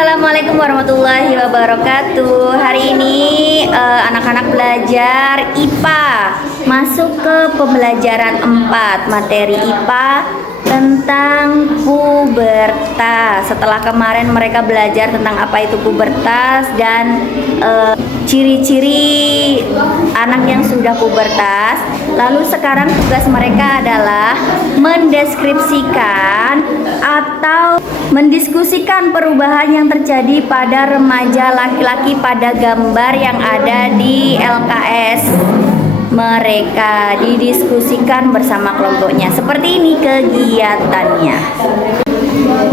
Assalamualaikum warahmatullahi wabarakatuh. Hari ini anak-anak belajar IPA, masuk ke pembelajaran 4, materi IPA tentang pubertas. Setelah kemarin mereka belajar tentang apa itu pubertas dan ciri-ciri anak yang sudah pubertas. Lalu sekarang tugas mereka adalah mendeskripsikan atau mendiskusikan perubahan yang terjadi pada remaja laki-laki pada gambar yang ada di LKS mereka, didiskusikan bersama kelompoknya. Seperti ini kegiatannya.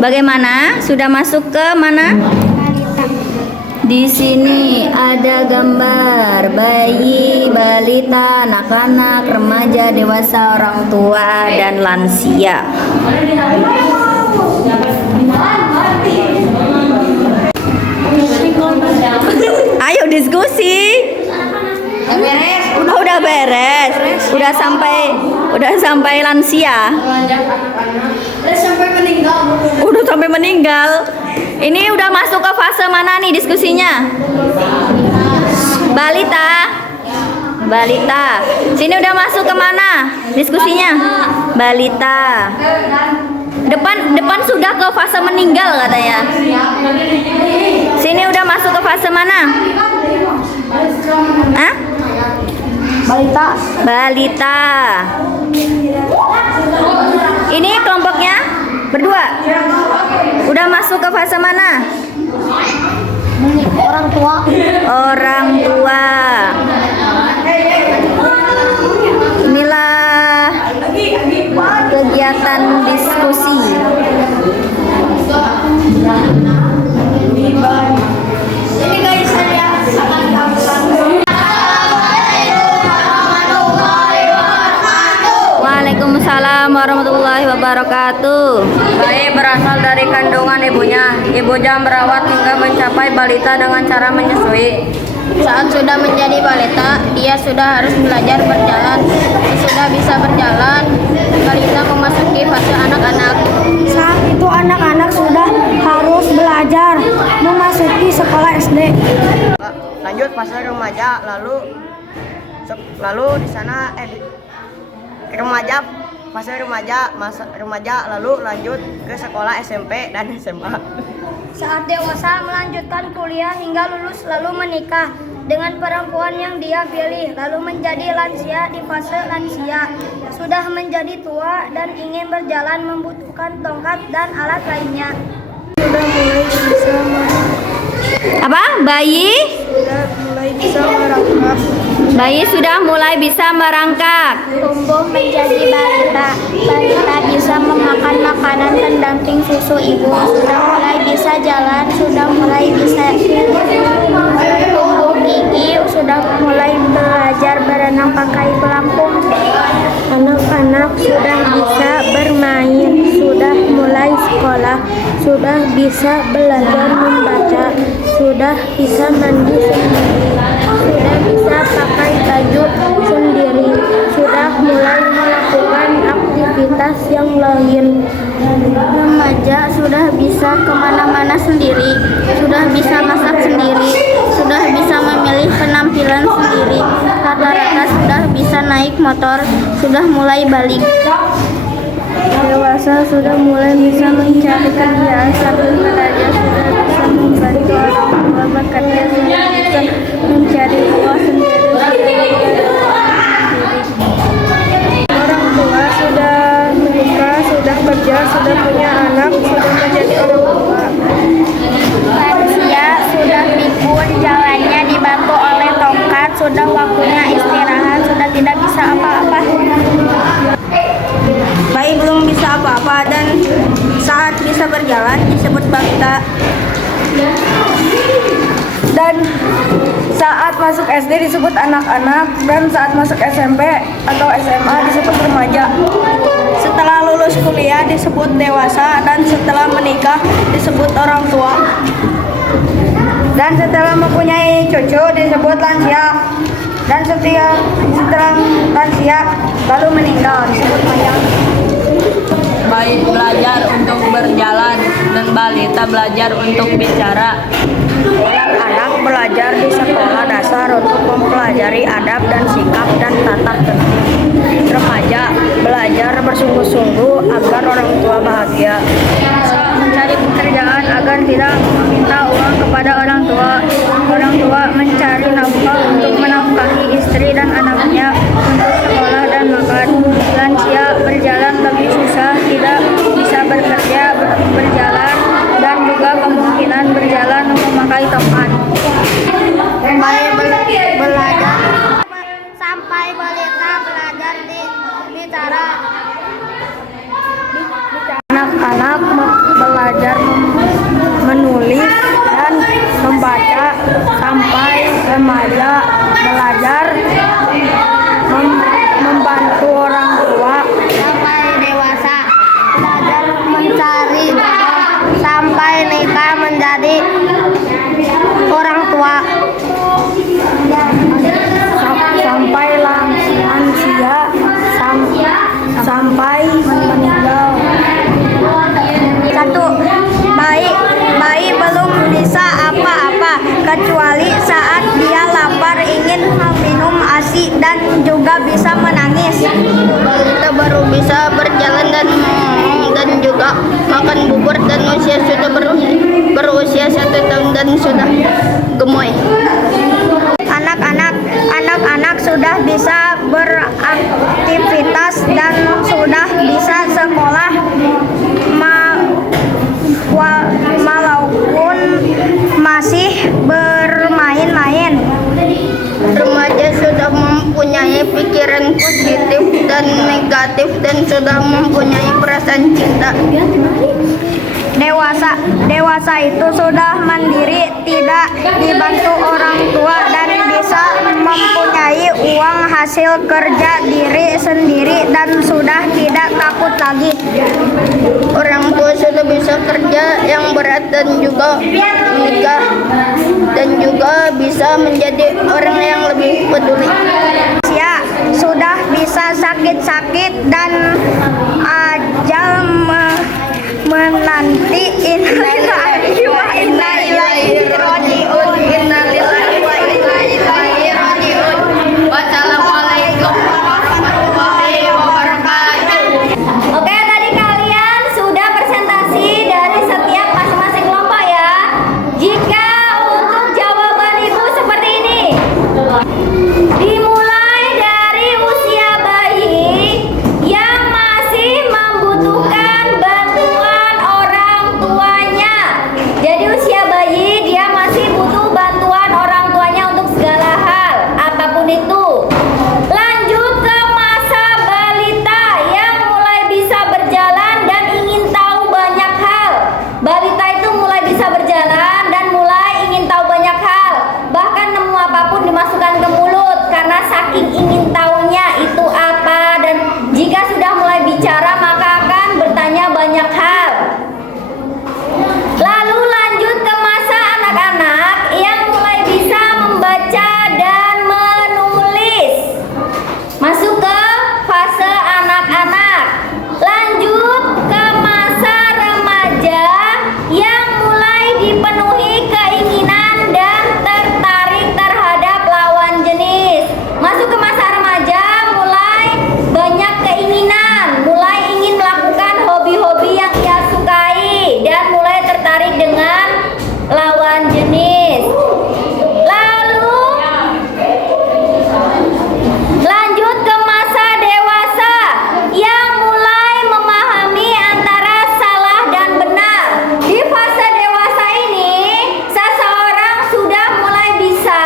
Bagaimana? Sudah masuk ke mana? Di sini ada gambar bayi, balita, anak-anak, remaja, dewasa, orang tua, dan lansia. Ayo diskusi. Udah beres. Udah sampai lansia. Udah sampai meninggal. Ini udah masuk ke fase mana nih diskusinya? Balita. Sini udah masuk ke mana diskusinya? Balita. Depan sudah ke fase meninggal katanya. Sini udah masuk ke fase mana? Hah? Balita. Ini kelompoknya berdua. Udah masuk ke fase mana? Orang tua. Inilah kegiatan diskusi. Ini guys, Waalaikumsalam warahmatullahi wabarakatuh. Bayi berasal dari kandungan ibunya. Ibunya merawat hingga mencapai balita dengan cara menyusui. Saat sudah menjadi balita, dia sudah harus belajar berjalan. Sudah bisa berjalan, balita memasuki fase anak-anak. Saat itu anak-anak sudah harus belajar memasuki sekolah SD. Lanjut fase remaja, lalu di sana remaja lalu lanjut ke sekolah SMP dan SMA. Saat dewasa melanjutkan kuliah hingga lulus lalu menikah dengan perempuan yang dia pilih, lalu menjadi lansia di fase lansia. Sudah menjadi tua dan ingin berjalan membutuhkan tongkat dan alat lainnya. Sudah mulai bisa Bayi sudah mulai bisa merangkak. tumbuh menjadi balita. Balita bisa memakan makanan pendamping susu ibu. Sudah mulai bisa jalan, sudah mulai bisa tumbuh gigi, sudah mulai belajar berenang pakai pelampung. Anak-anak sudah bisa bermain, sudah mulai sekolah, sudah bisa belajar membaca, sudah bisa mandi sendiri, sudah bisa pakai baju sendiri, sudah mulai melakukan aktivitas yang lain. Remaja sudah bisa kemana-mana sendiri, sudah bisa masak sendiri, sudah bisa memilih penampilan sendiri, rata-rata sudah bisa naik motor, sudah mulai balik. Dewasa sudah mulai bisa mencari kerjaan sambil belajar, sudah bisa membantu orang tua bekerja, sudah bisa mencari uang sendiri. Orang tua sudah menikah, sudah kerja, sudah punya anak, sudah menjadi orang tua. Lansia sudah pikun, jalannya dibantu oleh tongkat, sudah waktunya istirahat, sudah tidak bisa apa-apa. Bayi belum bisa apa-apa dan saat bisa berjalan disebut balita. Dan saat masuk SD disebut anak-anak, dan saat masuk SMP atau SMA disebut remaja. Setelah lulus kuliah disebut dewasa, dan setelah menikah disebut orang tua. Dan setelah mempunyai cucu disebut lansia. Dan setelah lansia lalu meninggal disebut mayat. belajar untuk berjalan dan balita belajar untuk bicara. Anak-anak belajar di sekolah dasar untuk mempelajari adab dan sikap dan tata tertib. Remaja belajar bersungguh-sungguh agar orang tua bahagia. Mencari pekerjaan agar tidak meminta uang kepada orang tua. Orang tua mencari nafkah untuk menafkahi istri dan anaknya untuk sekolah dan makan. Lansia berjalan lebih susah, tidak bisa bekerja, berjalan, dan juga kemungkinan berjalan memakai topan. Belajar sampai balita belajar bicara. Anak-anak belajar menulis dan membaca sampai remaja belajar membantu orang tua sampai dewasa belajar mencari sampai nikah menjadi orang tua sampai lansia sampai meninggal. 1. Bayi belum bisa apa-apa kecuali saat dia lapar, ingin minum ASI dan juga bisa menangis. Balita baru bisa berjalan dan juga makan bubur dan sudah berusia 1 tahun dan sudah gemoy. Anak-anak sudah bisa beraktivitas dan sudah bisa sekolah walaupun masih bermain-main. Remaja sudah mempunyai pikiran positif dan negatif dan sudah mempunyai perasaan cinta. Dewasa itu sudah mandiri, tidak dibantu orang tua dan bisa mempunyai uang hasil kerja diri sendiri dan sudah tidak takut lagi. Orang tua sudah bisa kerja yang berat dan juga menikah dan juga bisa menjadi orang yang lebih peduli. Ya, sudah bisa sakit-sakit dan ajal menanti. Innalillahi wa inna ilaihi raji'un. Innalillahi wa inna ilaihi raji'un. Wassalamualaikum warahmatullahi wabarakatuh. Oke, tadi kalian sudah presentasi dari setiap masing-masing kelompok ya. Jika untuk jawaban Ibu seperti ini. Dimulai dari usia bayi yang masih membutuhkan bantuan orang tuanya. Jadi usia bayi dia masih butuh bantuan orang tuanya untuk segala hal, apapun itu. Lanjut ke masa balita yang mulai bisa berjalan dan ingin tahu banyak hal. Balita itu mulai bisa berjalan dan mulai ingin tahu banyak hal. Bahkan nemu apapun dimasukkan ke mulut karena saking ingin tahunya itu apa, dan jika sudah mulai bicara maka akan bertanya banyak hal. Lalu lanjut ke masa anak-anak yang mulai bisa membaca dan menulis. Masuk ke fase anak-anak. Lanjut ke masa remaja yang mulai dipenuhi keinginan dan tertarik terhadap lawan jenis. Masuk ke masa remaja mulai banyak keinginan, mulai ingin melakukan hobi-hobi yang ia sukai dan mulai tertarik dengan lawan jenis. Lalu lanjut ke masa dewasa yang mulai memahami antara salah dan benar. Di fase dewasa ini, seseorang sudah mulai bisa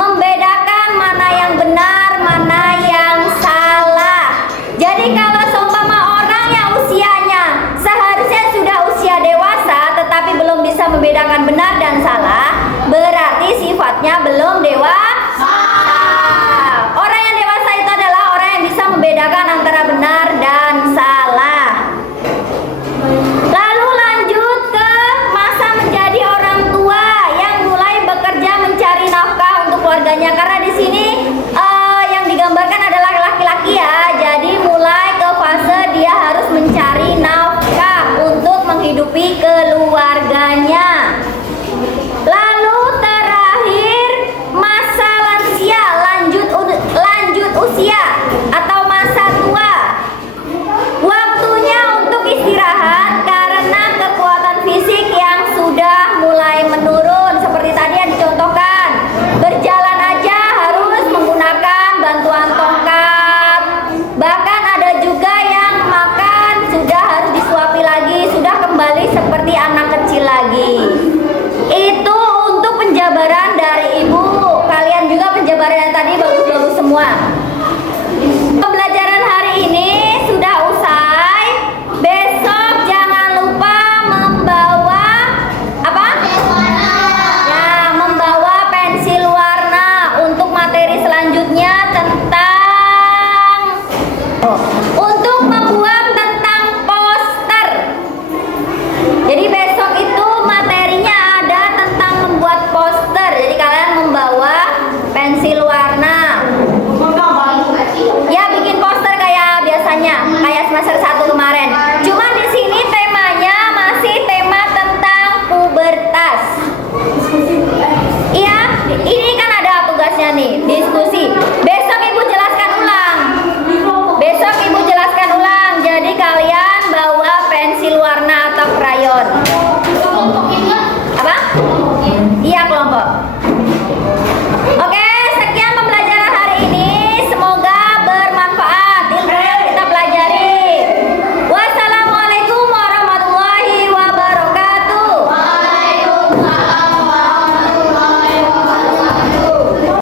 membedakan mana yang benar, mana yang salah. Jadi kalau seumpama orang yang usianya seharusnya sudah usia dewasa tetapi belum bisa membedakan benar dan salah, berarti sifatnya belum dewasa.